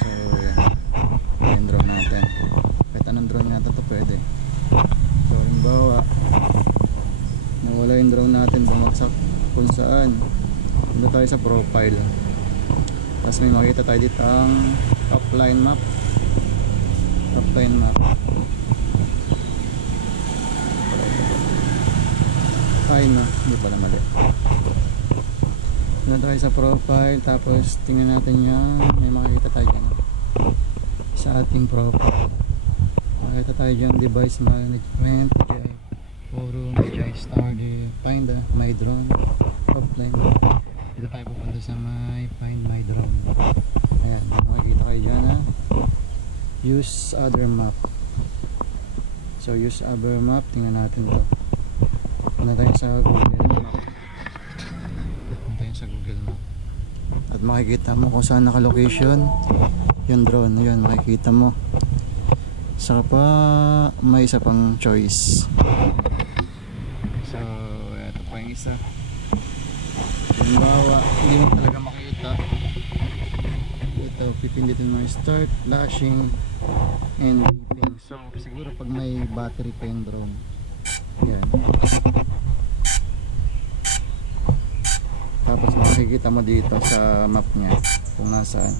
So yan, yung drone natin. Kahit anong drone nga ito pwede. So halimbawa nawala yung drone natin, bumagsak kung saan, punta tayo sa profile, tapos may makita tayo dito ang offline map. Ay no, hindi pala mali. Punta tayo sa profile, tapos tingnan natin yan, may makikita tayo dyan sa ating profile. Makikita tayo dyan, device management, forum, study, find my drone, offline. Dito tayo pupunta sa my find my drone. Ayan, makikita kayo dyan ha. Use other map. So use other map, tingnan natin to. Punta tayo sa Google Map. Punta tayo sa Google Map. At makikita mo kung saan naka-location yung drone. Yun, makikita mo. Saka pa may isa pang choice. So ito pa yung isa. Halimbawa hindi mo talaga makita, ito pipindutin mo start, flashing and beeping. So siguro pag may battery pa yung drone. Yan. Tapos makikita mo dito sa map nya kung nasaan.